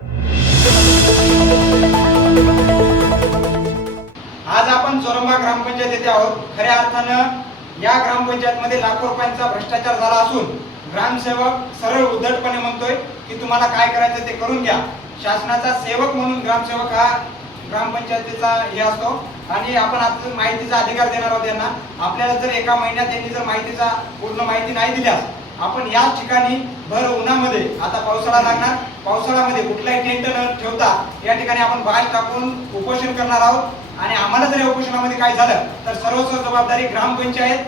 आज आपण चोरंबा ग्रामपंचायत येथे आहोत. खऱ्या अर्थानं या ग्रामपंचायतमध्ये लाखो रुपयांचा भ्रष्टाचार झाला असून ग्रामसेवक सरळ उद्धटपणे म्हणतोय की तुम्हाला काय करायचं ते करून घ्या. शासनाचा सेवक म्हणून ग्रामसेवक हा ग्रामपंचायतीचा हे असतो आणि आपण आता माहितीचा अधिकार देणार आहोत यांना. आपल्याला जर एका महिन्यात त्यांनी जर माहितीचा पूर्ण माहिती नाही दिल्यास आपण याच ठिकाणी भर उन्हामध्ये, आता पावसाळा लागणार, पावसाळ्यामध्ये कुठलाही टेंट न ठेवता या ठिकाणी आपण बाहेर टाकून उपोषण करणार आहोत आणि आम्हाला जर या उपोषणामध्ये काय झालं तर सर्वस्व जबाबदारी ग्रामपंचायत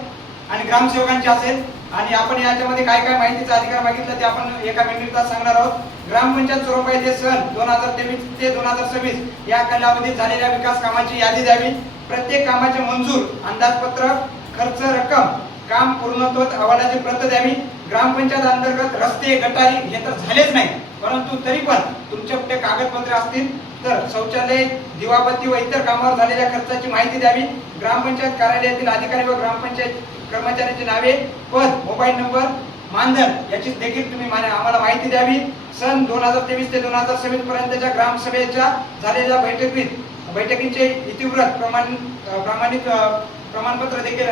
आणि ग्रामसेवकांची असेल. आणि आपण याच्यामध्ये काय काय माहितीचा अधिकार मागितला ते आपण एका मिनिटात सांगणार आहोत. ग्रामपंचायत चोरंबा येथे सन 2023 ते 2026 या कालावधीत झालेल्या विकास कामाची यादी द्यावी. प्रत्येक कामाचे मंजूर अंदाजपत्रक, खर्च रक्कम, काम पूर्णत्व अहवालाची प्रत द्यावी. ग्रामपंचायत अंतर्गत रस्ते, गटारी हे तर झालेच नाही, परंतु तरी पण तुमच्याकडे कागदपत्रे असतील तर शौचालय, दिवाबत्ती व इतर कामावर झालेल्या खर्चाची माहिती द्यावी. ग्रामपंचायत कार्यालयातील अधिकारी व ग्रामपंचायत कर्मचाऱ्यांची नावे, पद, मोबाईल नंबर, मानधन याची देखील तुम्ही आम्हाला माहिती द्यावी. सन 2023 ते 2026 पर्यंतच्या ग्रामसभेच्या झालेल्या बैठकींचे इतिवृत्त प्रमाणित प्रमाणपत्र देखील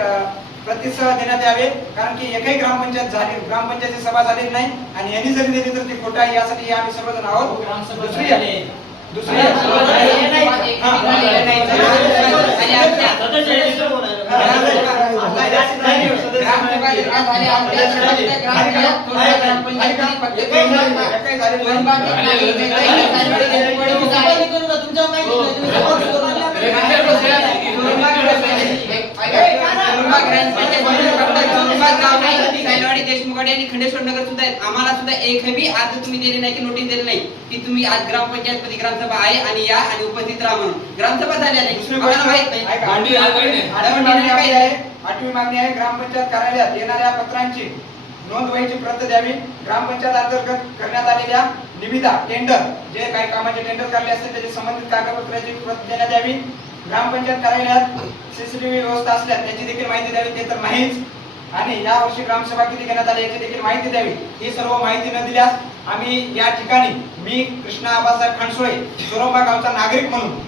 प्रतिसाद देण्यात यावे. कारण की एकही ग्रामपंचायती सभा झालेली नाही आणि यांनी जरी दिली तर ती खोटं आहे. यासाठी आम्ही सर्वजण आहोत. दुसरी देशमुख आणि खंडेश्वर नगर सुद्धा आहेत. आम्हाला सुद्धा एकही आज तुम्ही दिले नाही की नोटीस दिली नाही की तुम्ही आज ग्रामपंचायत मध्ये ग्रामसभा आहे आणि या आणि उपस्थित राहा म्हणून. ग्रामसभा झाल्या नाही, आम्हाला माहित नाही. आठवी मागणी आहे ग्रामपंचायत कार्यालयात येणाऱ्या पत्रांची नोंद वहीची प्रत द्यावी. ग्रामपंचायत अंतर्गत करण्यात आलेल्या निविदा, टेंडर, जे काही कामाचे टेंडर काढले असतील त्याची संबंधित कागदपत्राची प्रत देण्यात यावी. ग्रामपंचायत कार्यालयात सीसीटीव्ही व्यवस्था असल्यास त्याची देखील माहिती द्यावी, ते तर नाहीच. आणि या वर्षी ग्रामसभा किती घेण्यात आली याची देखील माहिती द्यावी. ही सर्व माहिती न दिल्यास आम्ही या ठिकाणी, मी कृष्णा आबासाहेब खानसोळे, चोरंबा गावचा नागरिक म्हणून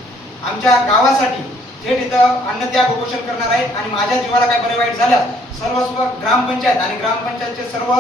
आमच्या गावासाठी थेट इथं अन्नत्याग उपोषण करणार आहे. आणि माझ्या जीवाला काय बरे वाईट झाल्यास सर्वस्व ग्रामपंचायत आणि ग्रामपंचायतचे सर्व